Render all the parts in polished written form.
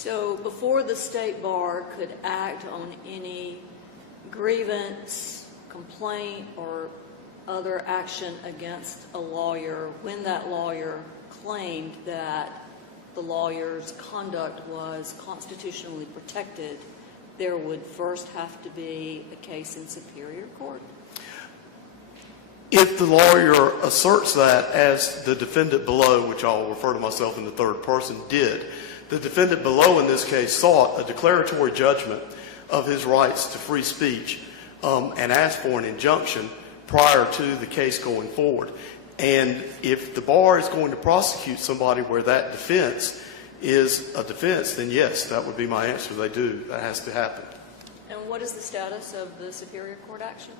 So before the state bar could act on any grievance, complaint, or other action against a lawyer, when that lawyer claimed that the lawyer's conduct was constitutionally protected, there would first have to be a case in Superior Court? If the lawyer asserts that, as the defendant below, which I'll refer to myself in the third person, did, the defendant below in this case sought a declaratory judgment of his rights to free speech and asked for an injunction prior to the case going forward. And if the bar is going to prosecute somebody where that defense is a defense, then yes, that would be my answer. They do. That has to happen. And what is the status of the Superior Court action?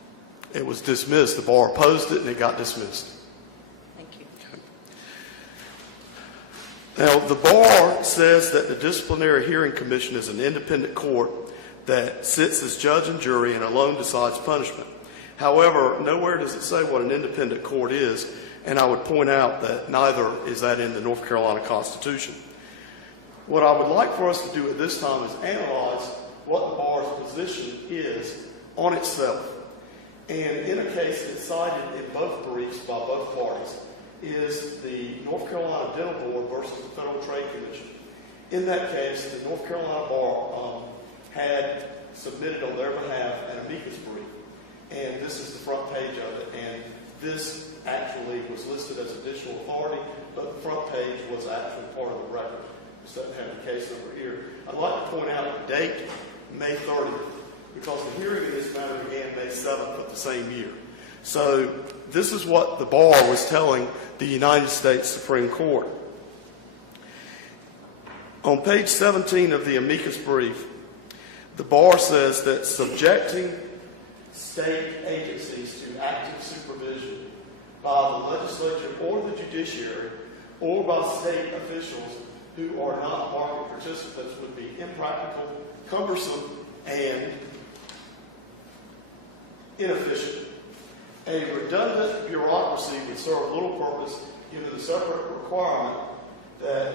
It was dismissed. The bar opposed it, and it got dismissed. Thank you. Okay. Now, the bar says that the Disciplinary Hearing Commission is an independent court that sits as judge and jury and alone decides punishment. However, nowhere does it say what an independent court is, and I would point out that neither is that in the North Carolina Constitution. What I would like for us to do at this time is analyze what the bar's position is on itself. And in a case that's cited in both briefs by both parties is the North Carolina Dental Board versus the Federal Trade Commission. In that case, the North Carolina bar had submitted on their behalf an amicus brief. And this is the front page of it. And this actually was listed as additional authority, but the front page was actually part of the record. It doesn't have the case number here. I'd like to point out the date, May 30th. Because the hearing in this matter began May 7th of the same year. So this is what the bar was telling the United States Supreme Court. On page 17 of the amicus brief, the bar says that subjecting state agencies to active supervision by the legislature or the judiciary or by state officials who are not market participants would be impractical, cumbersome, and inefficient. A redundant bureaucracy would serve little purpose given the separate requirement that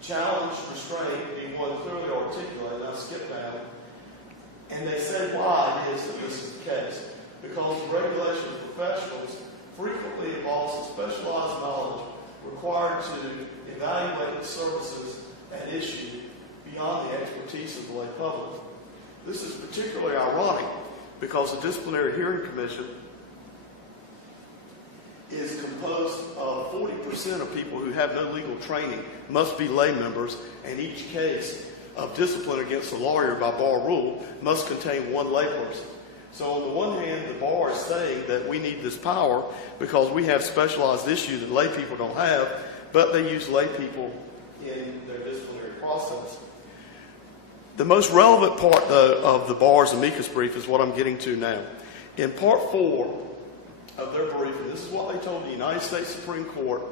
challenge restraint be one clearly articulated. I'll skip down. And they say why it is that this is the case. Because the regulation of professionals frequently involves a specialized knowledge required to evaluate the services at issue beyond the expertise of the lay public. This is particularly ironic because the Disciplinary Hearing Commission is composed of 40% of people who have no legal training, must be lay members, and each case of discipline against a lawyer by bar rule must contain one lay person. So on the one hand, the bar is saying that we need this power because we have specialized issues that lay people don't have, but they use lay people in their disciplinary process. The most relevant part, though, of the bar's amicus brief is what I'm getting to now. In part 4 of their brief, and this is what they told the United States Supreme Court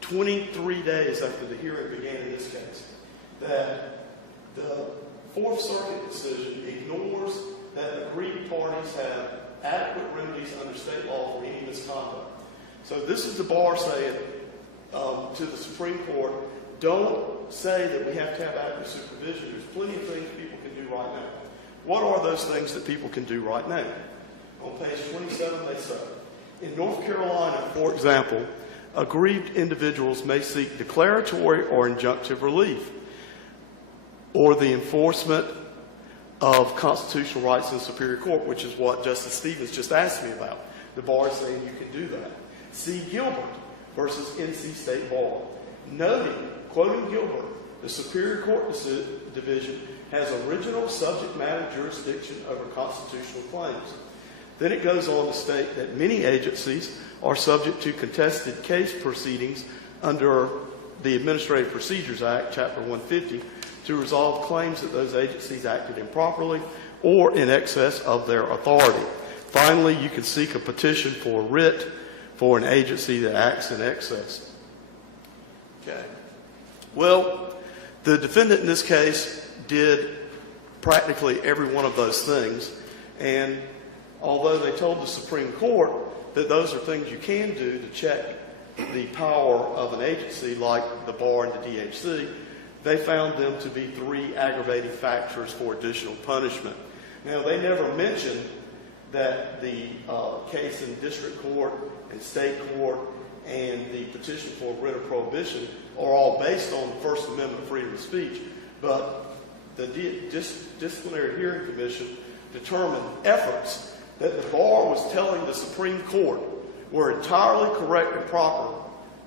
23 days after the hearing began in this case, that the Fourth Circuit decision ignores that aggrieved parties have adequate remedies under state law for any misconduct. So this is the bar saying to the Supreme Court, don't say that we have to have adequate supervision. There's plenty of things people can do right now. What are those things that people can do right now? On page 27, they say, in North Carolina, for example, aggrieved individuals may seek declaratory or injunctive relief or the enforcement of constitutional rights in the Superior Court, which is what Justice Stevens just asked me about. The bar is saying you can do that. See Gilbert versus NC State Bar. Noting, quoting Gilbert, the Superior Court Division has original subject matter jurisdiction over constitutional claims. Then it goes on to state that many agencies are subject to contested case proceedings under the Administrative Procedures Act, Chapter 150, to resolve claims that those agencies acted improperly or in excess of their authority. Finally, you can seek a petition for writ for an agency that acts in excess. Okay. Well, the defendant in this case did practically every one of those things, and although they told the Supreme Court that those are things you can do to check the power of an agency like the bar and the DHC, they found them to be 3 aggravating factors for additional punishment. Now, they never mentioned that the case in district court and state court and the petition for writ of prohibition are all based on the First Amendment freedom of speech, but the Disciplinary Hearing Commission determined efforts that the bar was telling the Supreme Court were entirely correct and proper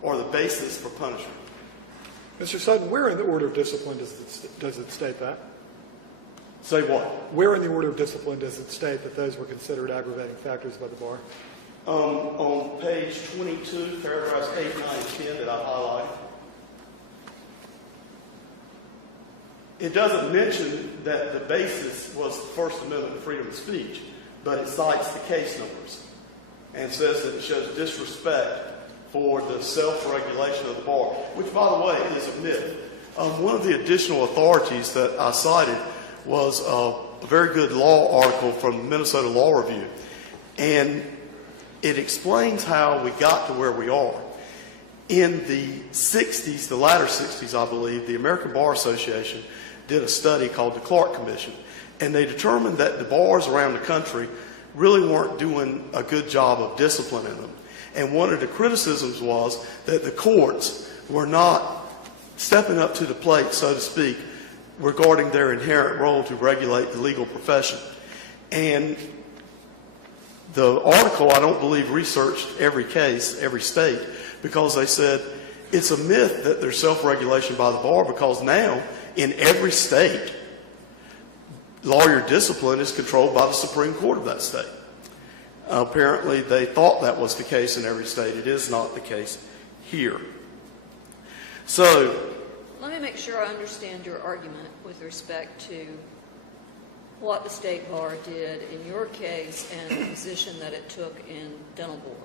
or the basis for punishment. Mr. Sutton, where in the order of discipline does it state that? Say what? Where in the order of discipline does it state that those were considered aggravating factors by the bar? On page 22, paragraphs 8, 9, and 10 that I highlighted. It doesn't mention that the basis was the First Amendment freedom of speech, but it cites the case numbers and says that it shows disrespect for the self-regulation of the bar, which, by the way, is a myth. One of the additional authorities that I cited was a very good law article from the Minnesota Law Review, and it explains how we got to where we are. In the 60s, the latter 60s, I believe, the American Bar Association did a study called the Clark Commission, and they determined that the bars around the country really weren't doing a good job of disciplining them. And one of the criticisms was that the courts were not stepping up to the plate, so to speak, regarding their inherent role to regulate the legal profession. And the article, I don't believe, researched every case, every state, because they said it's a myth that there's self-regulation by the bar, because now in every state, lawyer discipline is controlled by the Supreme Court of that state. Apparently, they thought that was the case in every state. It is not the case here. So, let me make sure I understand your argument with respect to what the state bar did in your case and the position that it took in dental board.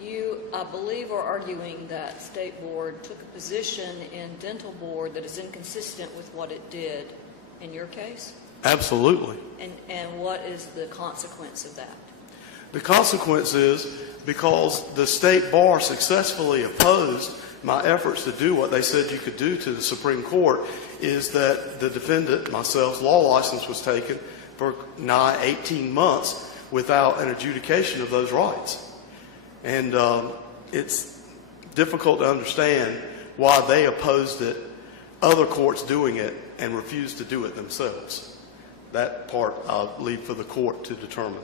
You, I believe, are arguing that state board took a position in dental board that is inconsistent with what it did in your case? Absolutely. And what is the consequence of that? The consequence is because the state bar successfully opposed my efforts to do what they said you could do to the Supreme Court, is that the defendant, myself's law license was taken for nigh 18 months without an adjudication of those rights. And it's difficult to understand why they opposed it, other courts doing it, and refused to do it themselves. That part I'll leave for the court to determine.